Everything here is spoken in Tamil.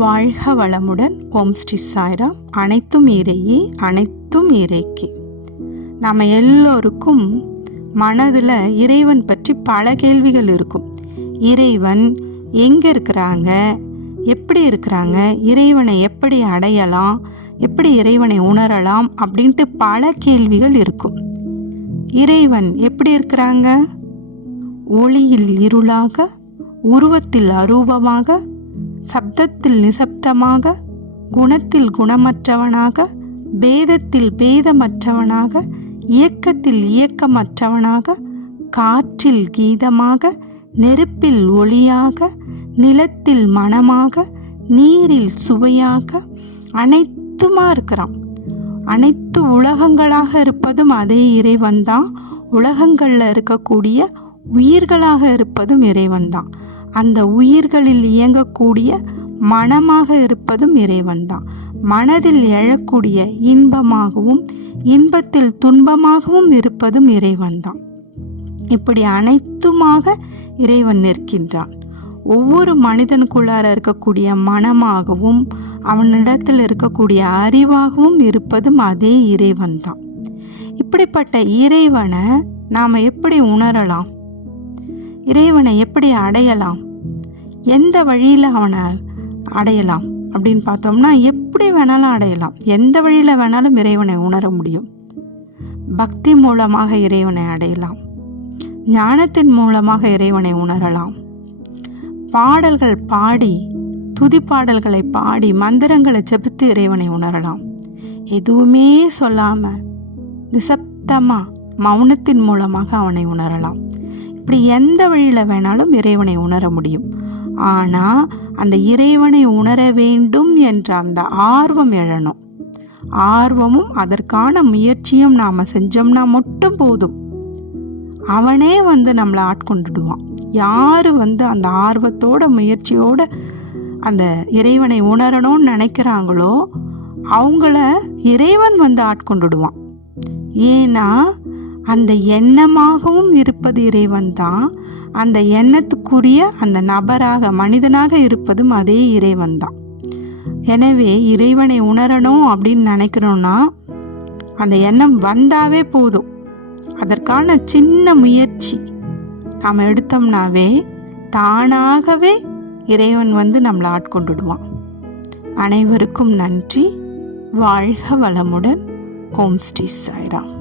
வாழ்க வளமுடன். ஓம் ஸ்ரீ சாய்ராம். அனைத்தும் இறையே அனைத்தும் இறைக்கு. நம்ம எல்லோருக்கும் மனதில் இறைவன் பற்றி பல கேள்விகள் இருக்கும். இறைவன் எங்கே இருக்கிறாங்க? எப்படி இருக்கிறாங்க? இறைவனை எப்படி அடையலாம்? எப்படி இறைவனை உணரலாம்? அப்படின்ட்டு பல கேள்விகள் இருக்கும். இறைவன் எப்படி இருக்கிறாங்க? ஒளியில் இருளாக உருவத்தில் அரூபமாக சப்தத்தில் நிசப்தமாக குணத்தில் குணமற்றவனாக பேதத்தில் பேதமற்றவனாக இயக்கத்தில் இயக்கமற்றவனாக காற்றில் கீதமாக நெருப்பில் ஒளியாக நிலத்தில் மனமாக நீரில் சுவையாக அனைத்துமா இருக்கிறான். அனைத்து உலகங்களாக இருப்பதும் அதே இறைவன்தான். உலகங்களில் இருக்கக்கூடிய உயிர்களாக இருப்பதும் இறைவன்தான். அந்த உயிர்களில் இயங்கக்கூடிய மனமாக இருப்பதும் இறைவன்தான். மனதில் எழக்கூடிய இன்பமாகவும் இன்பத்தில் துன்பமாகவும் இருப்பதும் இறைவன்தான். இப்படி அனைத்துமாக இறைவன் நிற்கின்றான். ஒவ்வொரு மனிதனுக்குள்ளார இருக்கக்கூடிய மனமாகவும் அவனிடத்தில் இருக்கக்கூடிய அறிவாகவும் இருப்பதும் அதே இறைவன்தான். இப்படிப்பட்ட இறைவனை நாம் எப்படி உணரலாம்? இறைவனை எப்படி அடையலாம்? எந்த வழியில் அவனை அடையலாம்? அப்படின்னு பார்த்தோம்னா எப்படி வேணாலும் அடையலாம். எந்த வழியில் வேணாலும் இறைவனை உணர முடியும். பக்தி மூலமாக இறைவனை அடையலாம். ஞானத்தின் மூலமாக இறைவனை உணரலாம். பாடல்கள் பாடி துதி பாடல்களை பாடி மந்திரங்களை செபித்து இறைவனை உணரலாம். எதுவுமே சொல்லாமல் நிசப்தமாக மௌனத்தின் மூலமாக அவனை உணரலாம். இப்படி எந்த வழியில் வேணாலும் இறைவனை உணர முடியும். ஆனால் அந்த இறைவனை உணர வேண்டும் என்ற அந்த ஆர்வம் எழணும். ஆர்வமும் அதற்கான முயற்சியும் நாம் செஞ்சோம்னா மட்டும் போதும். அவனே வந்து நம்மளை ஆட்கொண்டுடுவான். யார் வந்து அந்த ஆர்வத்தோட முயற்சியோட அந்த இறைவனை உணரணும்னு நினைக்கிறாங்களோ அவங்கள இறைவன் வந்து ஆட்கொண்டுடுவான். ஏன்னா அந்த எண்ணமாகவும் இருப்பது இறைவன் தான். அந்த எண்ணத்துக்குரிய அந்த நபராக மனிதனாக இருப்பதும் அதே இறைவன் தான். எனவே இறைவனை உணரணும் அப்படின்னு நினைக்கிறோன்னா அந்த எண்ணம் வந்தாவே போதும். அதற்கான சின்ன முயற்சி நாம் எடுத்தோம்னாவே தானாகவே இறைவன் வந்து நம்மளை ஆட்கொண்டுடுவான். அனைவருக்கும் நன்றி. வாழ்க வளமுடன். ஓம் ஸ்ரீ சாய்ராம்.